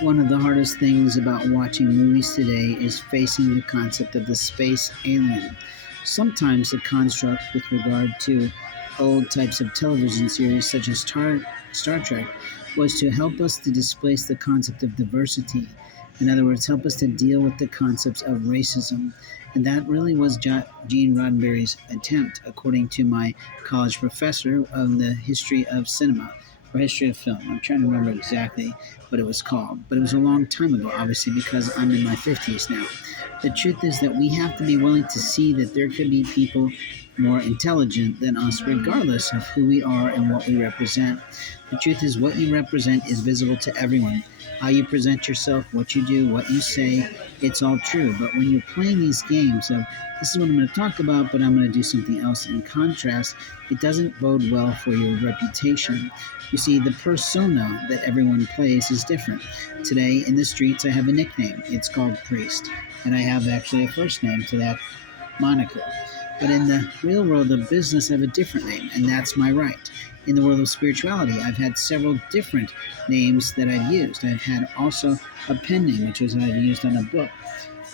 One of the hardest things about watching movies today is facing the concept of the space alien. Sometimes the construct with regard to old types of television series such as Star Trek was to help us to displace the concept of diversity. In other words, help us to deal with the concepts of racism. And that really was Gene Roddenberry's attempt, according to my college professor of the history of cinema or history of film. I'm trying to remember exactly what it was called, but it was a long time ago, obviously, because I'm in my 50s now. The truth is that we have to be willing to see that there could be people more intelligent than us, regardless of who we are and what we represent. The truth is, what you represent is visible to everyone. How you present yourself, what you do, what you say, it's all true. But when you're playing these games of, this is what I'm going to talk about, but I'm going to do something else in contrast, it doesn't bode well for your reputation. You see, the persona that everyone plays is different. Today, in the streets, I have a nickname. It's called Priest. And I have actually a first name to that moniker. But in the real world of business, I have a different name, and that's my right. In the world of spirituality, I've had several different names that I've used. I've had also a pen name, which is what I've used on a book.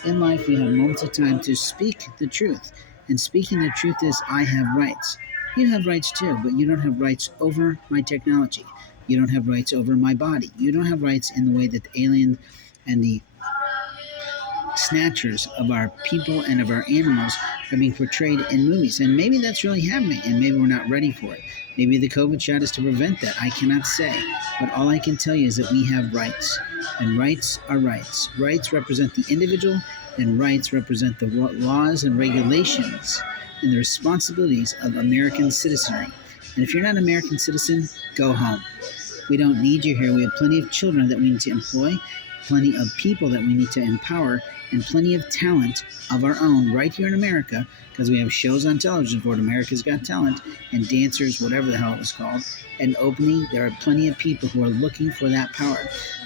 In life, we have moments of time to speak the truth. And speaking the truth is, I have rights. You have rights too, but you don't have rights over my technology. You don't have rights over my body. You don't have rights in the way that the alien and the snatchers of our people and of our animals are being portrayed in movies. And maybe that's really happening, and maybe we're not ready for it. Maybe the COVID shot is to prevent that. I cannot say. But all I can tell you is that we have rights. And rights are rights. Rights represent the individual, and rights represent the laws and regulations and the responsibilities of American citizenry. And if you're not an American citizen, go home. We don't need you here. We have plenty of children that we need to employ, plenty of people that we need to empower, and plenty of talent of our own right here in America, because we have shows on television for it, America's Got Talent, and dancers, whatever the hell it was called. And openly, there are plenty of people who are looking for that power.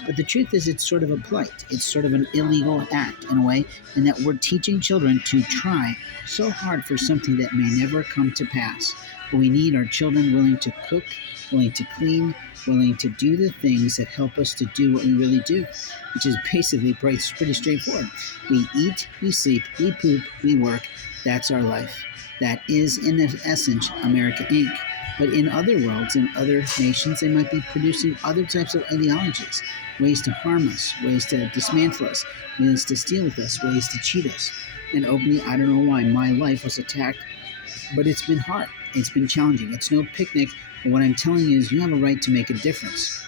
But the truth is, it's sort of a plight. It's sort of an illegal act in a way, in that we're teaching children to try so hard for something that may never come to pass. But we need our children willing to cook, willing to clean, willing to do the things that help us to do what we really do, which is basically pretty straightforward. We eat, we sleep, we poop, we work. That's our life. That is, in essence, America Inc. But in other worlds, in other nations, they might be producing other types of ideologies, ways to harm us, ways to dismantle us, ways to steal with us, ways to cheat us. And openly, I don't know why my life was attacked, but it's been hard. It's been challenging. It's no picnic, but what I'm telling you is you have a right to make a difference.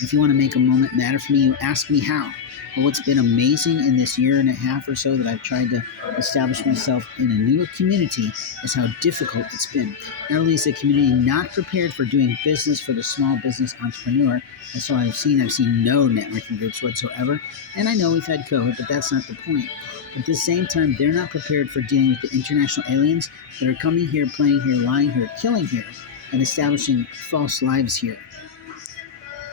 If you want to make a moment matter for me, you ask me how. But what's been amazing in this year and a half or so that I've tried to establish myself in a new community is how difficult it's been. Not only is the community not prepared for doing business for the small business entrepreneur, that's all I've seen. I've seen no networking groups whatsoever. And I know we've had COVID, but that's not the point. At the same time, they're not prepared for dealing with the international aliens that are coming here, playing here, lying here, killing here, and establishing false lives here.